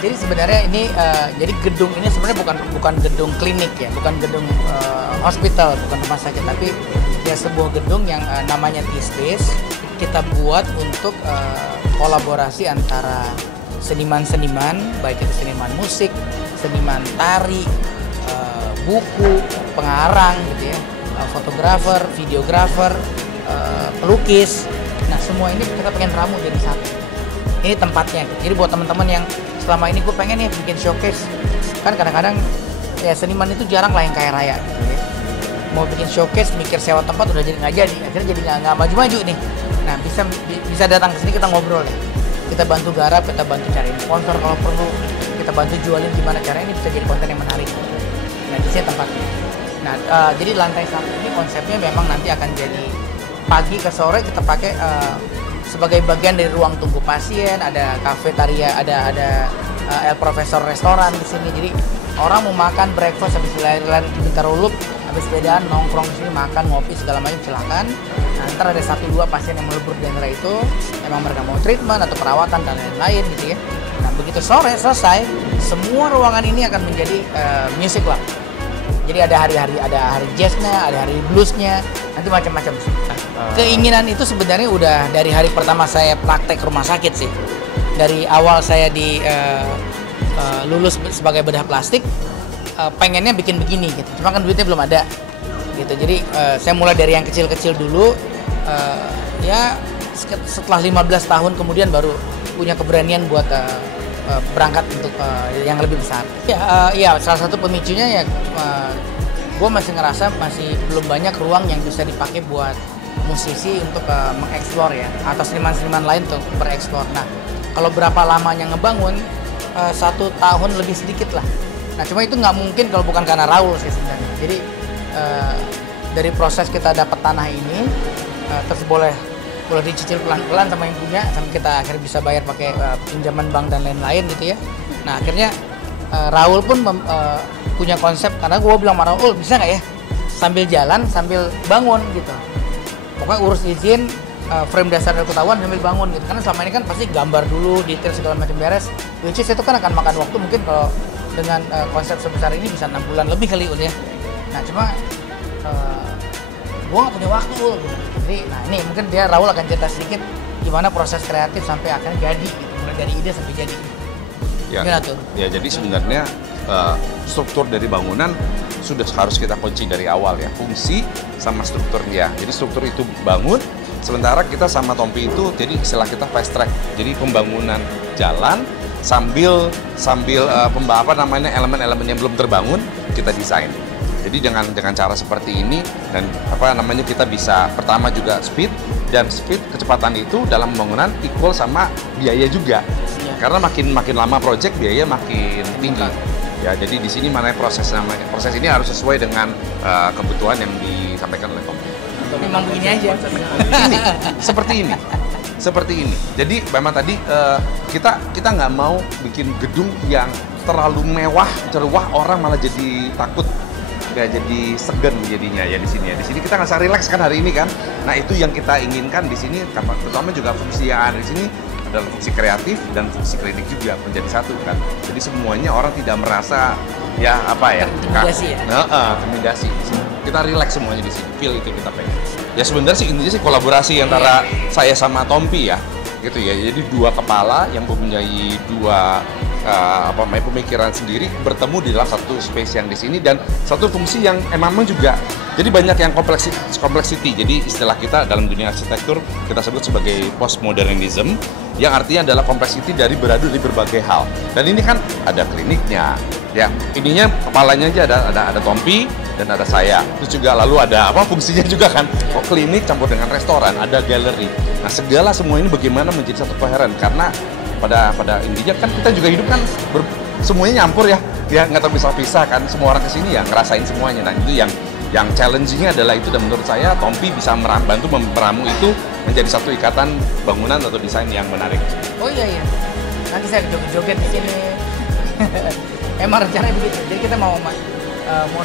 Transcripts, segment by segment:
Jadi sebenarnya ini jadi gedung ini sebenarnya bukan gedung klinik ya, bukan gedung hospital, bukan rumah sakit, tapi ya sebuah gedung yang namanya T-Space kita buat untuk kolaborasi antara seniman-seniman, baik itu seniman musik, seniman tari, buku, pengarang gitu ya, fotografer, videografer, pelukis. Nah semua ini kita pengen ramu jadi satu. Ini tempatnya. Jadi buat teman-teman yang selama ini gue pengen nih bikin showcase, kan kadang-kadang ya seniman itu jarang lah yang kaya raya gitu ya. Mau bikin showcase, mikir sewa tempat udah jadi nggak jadi, akhirnya jadi nggak maju-maju nih. Nah bisa datang ke sini kita ngobrol ya. Kita bantu garap, kita bantu cari sponsor kalau perlu, kita bantu jualin gimana caranya ini bisa jadi konten yang menarik. Nah di sini tempatnya. Nah jadi lantai satu ini konsepnya memang nanti akan jadi pagi ke sore kita pakai sebagai bagian dari ruang tunggu pasien, ada kafetaria, ada El Profesor restoran di sini. Jadi orang mau makan breakfast habis lari-lari di Bintarulup, habis sepedaan nongkrong di sini makan ngopi segala macam silakan. Nah, ntar ada 1-2 pasien yang melebur di antara itu, emang mereka mau treatment atau perawatan dan lain-lain gitu ya. Nah begitu sore selesai, semua ruangan ini akan menjadi music lab. Jadi ada hari jazznya, ada hari bluesnya, nanti macam-macam. Keinginan itu sebenarnya udah dari hari pertama saya praktek rumah sakit sih. Dari awal saya lulus sebagai bedah plastik, pengennya bikin begini gitu. Cuma kan duitnya belum ada gitu. Jadi saya mulai dari yang kecil-kecil dulu. Ya setelah 15 tahun kemudian baru punya keberanian buat berangkat untuk yang lebih besar. Ya salah satu pemicunya ya gue masih ngerasa masih belum banyak ruang yang bisa dipakai buat musisi untuk mengeksplor ya, atau seniman-seniman lain untuk bereksplor. Nah kalau berapa lamanya ngebangun 1 tahun lebih sedikit lah. Nah cuma itu nggak mungkin kalau bukan karena Raul sih sebenarnya. Jadi dari proses kita dapat tanah ini terus boleh dicicil pelan-pelan sama yang punya, sampai kita akhirnya bisa bayar pakai pinjaman bank dan lain-lain gitu ya. Nah akhirnya Raul pun punya konsep, karena gue bilang sama Raul, bisa nggak ya sambil jalan sambil bangun gitu. Pokoknya urus izin, frame dasar dari ketahuan sambil bangun gitu. Karena selama ini kan pasti gambar dulu, detail segala macam beres, which is itu kan akan makan waktu mungkin kalau dengan konsep sebesar ini bisa 6 bulan lebih kali ya. Nah cuma gue nggak punya waktu gitu. Jadi nah ini mungkin Raul akan cerita sedikit gimana proses kreatif sampai akhirnya jadi gitu, mulai dari ide sampai jadi. Ya, ya jadi sebenarnya struktur dari bangunan sudah harus kita kunci dari awal ya, fungsi sama strukturnya. Jadi struktur itu bangun, sementara kita sama Tompi itu jadi istilah kita fast track. Jadi pembangunan jalan sambil elemen-elemen yang belum terbangun kita desain. Jadi dengan cara seperti ini dan kita bisa pertama juga speed kecepatan itu dalam pembangunan equal sama biaya juga. Karena makin lama project biaya makin tinggi. Ya, jadi di sini proses ini harus sesuai dengan kebutuhan yang disampaikan oleh Tompi. Memang begini aja. Seperti ini. Jadi memang tadi kita nggak mau bikin gedung yang terlalu mewah, cerewah, orang malah jadi takut, nggak jadi segan jadinya ya di sini. Di sini kita nggak bisa relax kan hari ini kan. Nah itu yang kita inginkan di sini, terutama juga fungsi yang ada di sini adalah fungsi kreatif dan fungsi klinik juga menjadi satu kan. Jadi semuanya orang tidak merasa intimidasi intimidasi. Kita relax semuanya di sini, feel itu kita pengen. Ya sebenarnya sih intinya sih kolaborasi antara saya sama Tompi ya, gitu ya. Jadi 2 kepala yang mempunyai 2 pemikiran sendiri bertemu di dalam satu space yang di sini dan satu fungsi yang emang juga. Jadi banyak yang complexity. Jadi istilah kita dalam dunia arsitektur kita sebut sebagai postmodernism, yang artinya adalah complexity dari beradu di berbagai hal. Dan ini kan ada kliniknya, ya ininya kepalanya aja ada Tompi dan ada saya. Terus juga lalu ada fungsinya juga kan, klinik campur dengan restoran, ada galeri. Nah semua ini bagaimana menjadi satu koheren, karena pada intinya kan kita juga hidup kan semuanya nyampur ya nggak terpisah-pisah kan, semua orang kesini ya ngerasain semuanya. Nah itu yang challenge-nya adalah itu, dan menurut saya Tompi bisa bantu meramu itu menjadi satu ikatan bangunan atau desain yang menarik. Oh iya, nanti saya joget-joget di sini. Emang rencananya begitu. Jadi kita mau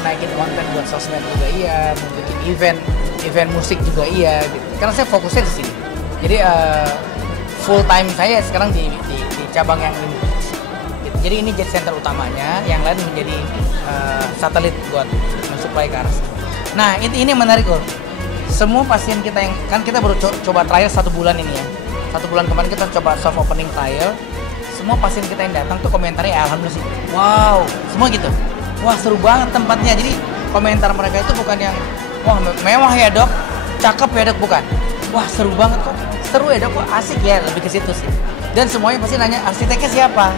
naikin konten buat sosmed juga iya, mau bikin event musik juga iya gitu. Karena saya fokusnya di sini. Jadi full time saya sekarang di cabang yang ini. gitu. Jadi ini jet center utamanya, yang lain menjadi satelit buat mensuplai ke arah sana. Nah ini menarik loh. Semua pasien kita yang kan kita baru coba trial 1 bulan ini ya. 1 bulan kemarin kita coba soft opening trial. Semua pasien kita yang datang tuh komentarnya alhamdulillah sih, wow, semua gitu. Wah seru banget tempatnya. Jadi komentar mereka itu bukan yang wah mewah ya dok, cakep ya dok, bukan. Wah seru banget kok, seru ya dok, kok asik ya, lebih ke situ sih. Dan semuanya pasti nanya arsiteknya siapa.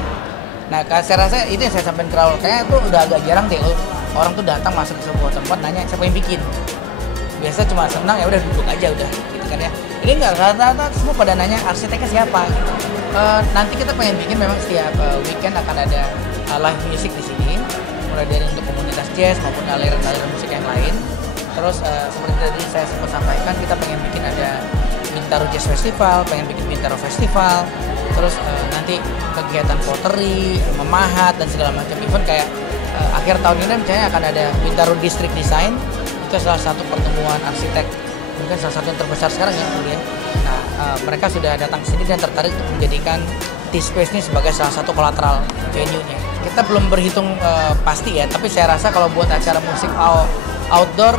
Nah saya rasa itu yang saya sampaikan ke awal, kayaknya tuh udah agak jarang deh orang tuh datang masuk ke sebuah tempat nanya siapa yang bikin. Biasa cuma senang ya udah duduk aja udah gitu kan ya. Ini enggak, rata-rata semua pada nanya arsiteknya siapa gitu. Nanti kita pengen bikin memang setiap weekend akan ada live music di sini, mulai dari untuk komunitas jazz maupun aliran-aliran musik yang lain. Terus seperti tadi saya sempat sampaikan, kita pengen bikin ada Bintaro Jazz Festival, pengen bikin Bintaro Festival. Terus nanti kegiatan pottery, memahat dan segala macam event kayak akhir tahun ini misalnya akan ada Bintaro District Design. Itu salah satu pertemuan arsitek mungkin salah satu yang terbesar sekarang ya. Nah mereka sudah datang ke sini dan tertarik untuk menjadikan T-Space ini sebagai salah satu kolateral venue-nya. Kita belum berhitung pasti ya, tapi saya rasa kalau buat acara musik outdoor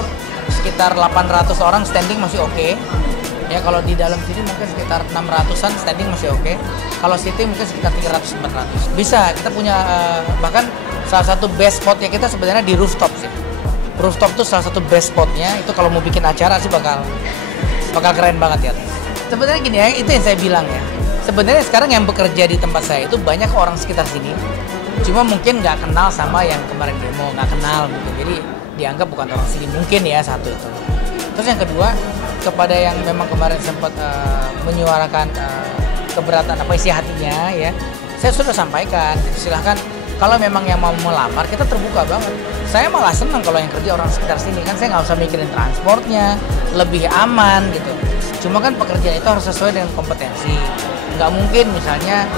sekitar 800 orang standing masih oke. Ya kalau di dalam sini mungkin sekitar 600-an standing masih oke. Kalau sitting mungkin sekitar 300-400. Bisa, kita punya bahkan salah satu best spotnya kita sebenarnya di rooftop sih. Rooftop tuh salah satu best spotnya, itu kalau mau bikin acara sih bakal keren banget ya. Sebenarnya gini ya, itu yang saya bilang ya. Sebenarnya sekarang yang bekerja di tempat saya itu banyak orang sekitar sini. Cuma mungkin nggak kenal sama yang kemarin demo, nggak kenal mungkin. Jadi dianggap bukan orang sini mungkin ya, satu itu. Terus yang kedua, kepada yang memang kemarin sempat menyuarakan keberatan apa isi hatinya ya, saya sudah sampaikan. Silahkan kalau memang yang mau melamar kita terbuka banget. Saya malah senang kalau yang kerja orang sekitar sini, kan saya nggak usah mikirin transportnya, lebih aman gitu. Cuma kan pekerjaan itu harus sesuai dengan kompetensi. Nggak mungkin misalnya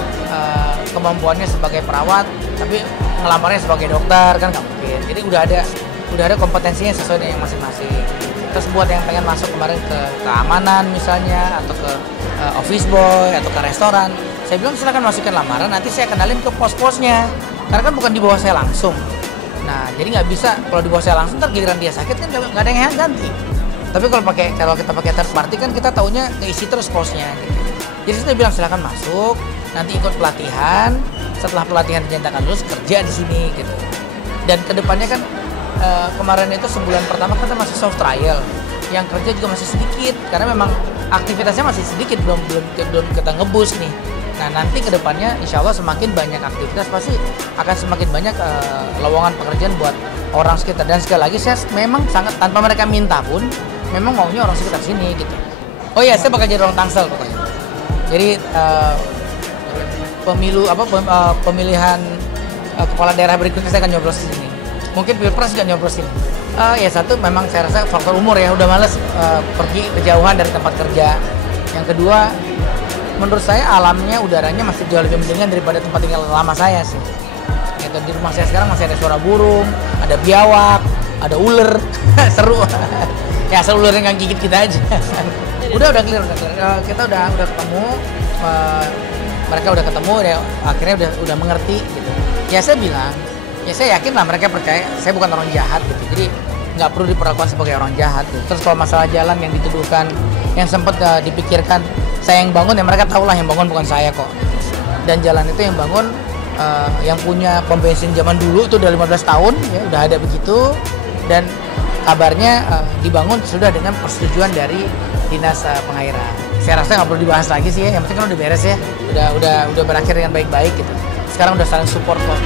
kemampuannya sebagai perawat tapi ngelamarnya sebagai dokter, kan nggak mungkin. Jadi udah ada kompetensinya sesuai dengan masing-masing. Terus buat yang pengen masuk kemarin ke keamanan misalnya, atau ke office boy, atau ke restoran, saya bilang silakan masukin lamaran, nanti saya kenalin ke pos-posnya. Karena kan bukan di bawah saya langsung. Nah, jadi nggak bisa kalau di bawah saya langsung, ntar giliran dia sakit kan nggak ada yang ganti. Tapi kalau kita pakai third party kan kita taunya keisi terus posnya. Gitu. Jadi saya bilang silakan masuk, nanti ikut pelatihan. Setelah pelatihan dinyatakan lulus, kerja di sini gitu. Dan kedepannya kan kemarin itu sebulan pertama kita masih soft trial, yang kerja juga masih sedikit karena memang aktivitasnya masih sedikit, belum kita ngebus nih. Nah nanti kedepannya insya Allah semakin banyak aktivitas pasti akan semakin banyak lowongan pekerjaan buat orang sekitar. Dan sekali lagi saya memang sangat tanpa mereka minta pun memang maunya orang sekitar sini gitu. Oh iya, saya bakal jadi orang Tangsel pokoknya. Jadi pemilihan kepala daerah berikutnya saya akan nyoblos di sini. Mungkin Pilpres juga nyoblos sini. Ya satu memang saya rasa faktor umur ya, udah males pergi kejauhan dari tempat kerja. Yang kedua, menurut saya alamnya, udaranya masih jauh lebih mendingan daripada tempat tinggal lama saya sih. Gitu, di rumah saya sekarang masih ada suara burung, ada biawak, ada ular, seru. Ya asal ular yang gigit kita aja. udah clear. Kita udah ketemu, mereka udah ketemu, akhirnya udah mengerti gitu. Ya saya bilang, ya saya yakin lah mereka percaya saya bukan orang jahat gitu. Jadi nggak perlu diperlakukan sebagai orang jahat gitu. Terus kalau masalah jalan yang dituduhkan, yang sempat dipikirkan saya yang bangun, ya mereka tahu lah yang bangun bukan saya kok. Dan jalan itu yang bangun yang punya pom bensin zaman dulu itu udah 15 tahun ya, udah ada begitu. Dan kabarnya dibangun sudah dengan persetujuan dari dinas pengairan. Saya rasa nggak perlu dibahas lagi sih ya, yang penting kan udah beres ya, udah berakhir dengan baik-baik gitu. Sekarang udah saling support kok.